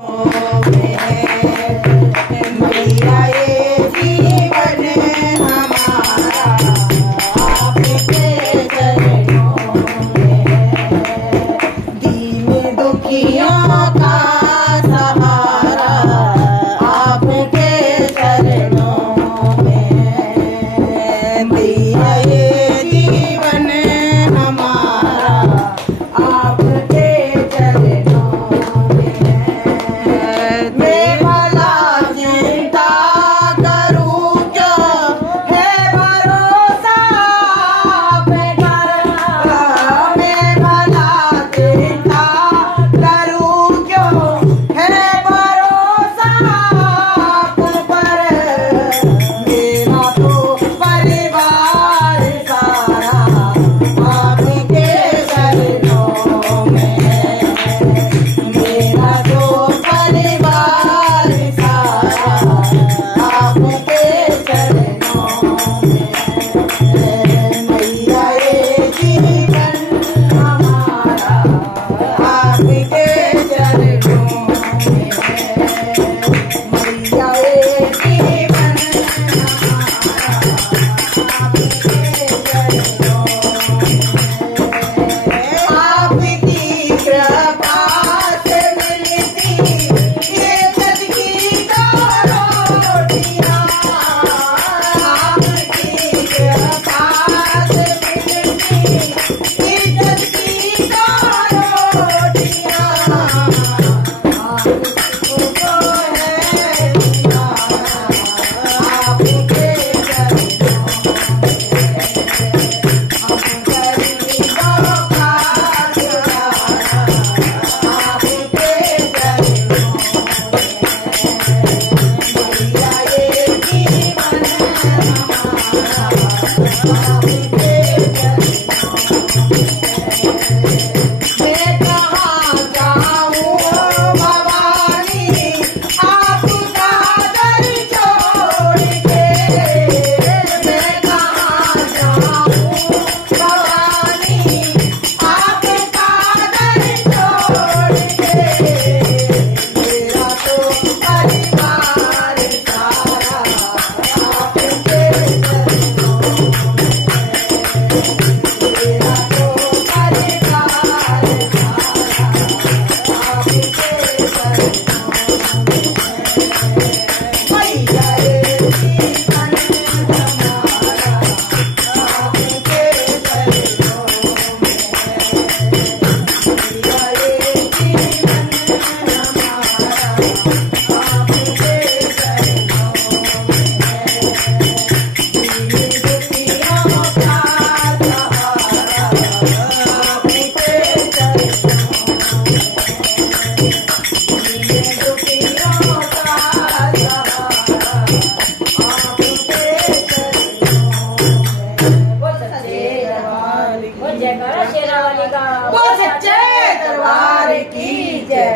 मैया ये जीवन हमारा आपके चरणों में, दीन दुखियों का सहारा आपके चरणों में। मैया ये जीवन हमारा आपके चरणों में। मैं भला चिंता करूं क्यों, है भरोसा पे करना। मैं भला चिंता करूं क्यों, है भरोसा पर। मेरा तो परिवार सारा आपके चरणों में। मेरा तो परिवार सारा आपके चरणों में। मैया ये जीवन हमारा आपके चरणों में। मैया ये जीवन आपकी कृपा से मिलती ये जग की रोटियां। आपकी कृपा से मिलती ये जग की रोटियां। आपको है आपके मैं कहाँ जाऊँ भवानी आपका दर छोड़ के। मैं कहाँ जाऊँ भवानी आपका दर छोड़ के। मेरा तो परिवार सारा आपके चरणों में। मेरा तो परिवार मैया ये जीवन हमारा आपके चरणों में। मैया ये जीवन हमारा आपके चरणों में। दीन दुखियों का सहारा आपके चरणों में। दीन दुखियों का सहारा आपके चरणों में। जयकारा शेरा वाली का। वो सच्चे दरबार की जय।